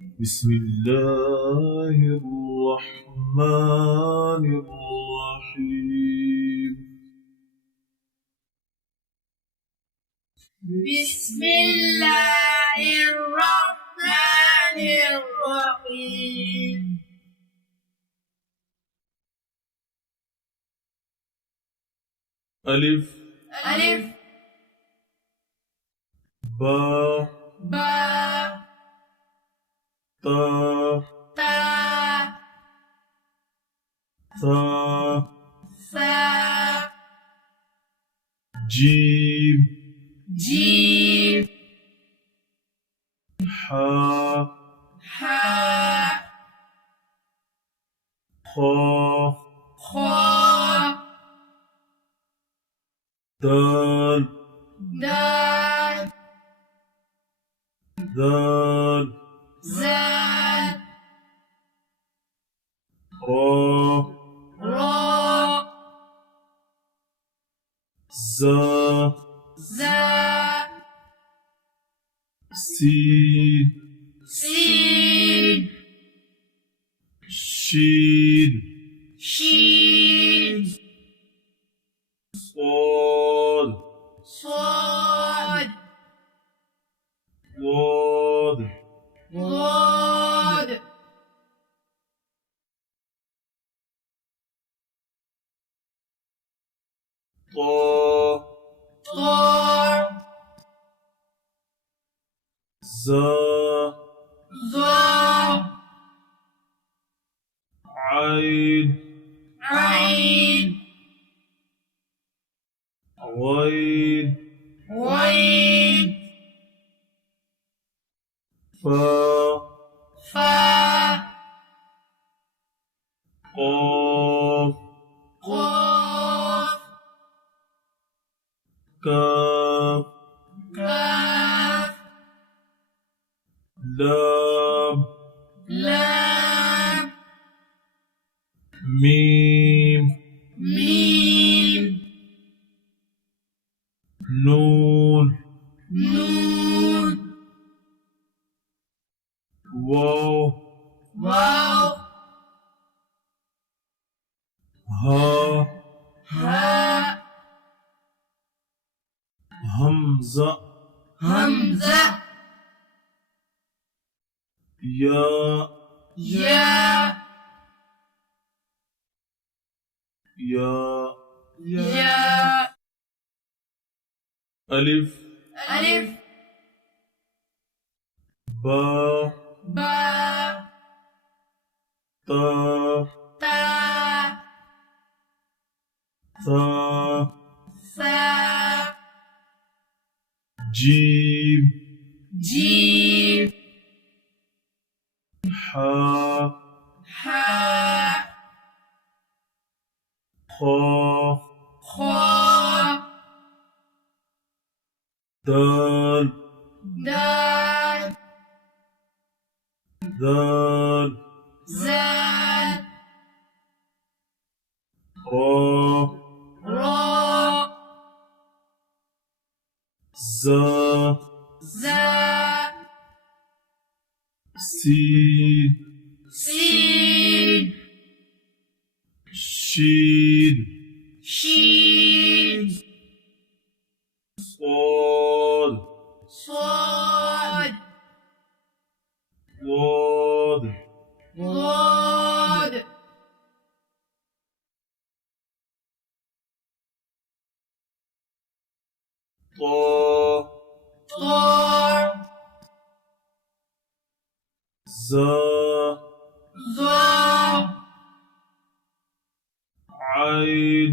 بسم الله الرحمن الرحيم. بسم الله الرحمن الرحيم. ألف ألف با با تا تا ثا ثا جيم جيم حا حاء خا خاء دال دال ذال زال را راء زا زا سين سين شين شين صاد صاد ضاد ضاد طا طاء زا ظاء عين عين غين غين فا فاء قاف قاف كاف كاف لام لام ميم ميم نون نون واو واو ها هاء همزة همزة يا يا يا يا ألف ألف با با تا تا ثا ثا جيم جيم حا حاء خا خاء دال دال ذال زال را راء زا زا سين سين شين شين صاد صاد ضاد ضاد طا طاء زا ظاء عين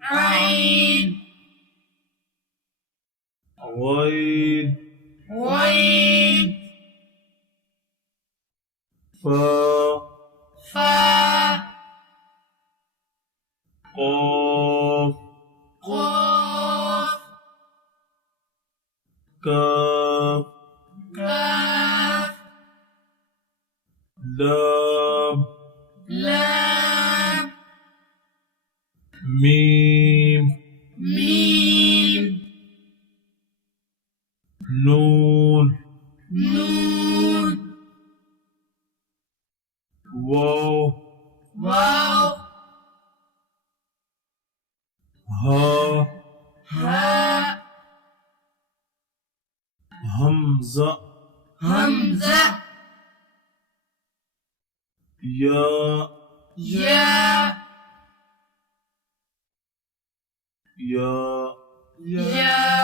عين غين غين فا فاء قاف قاف كاف كاف لام لام ميم ميم نون نون همزة همزة يا يا يا يا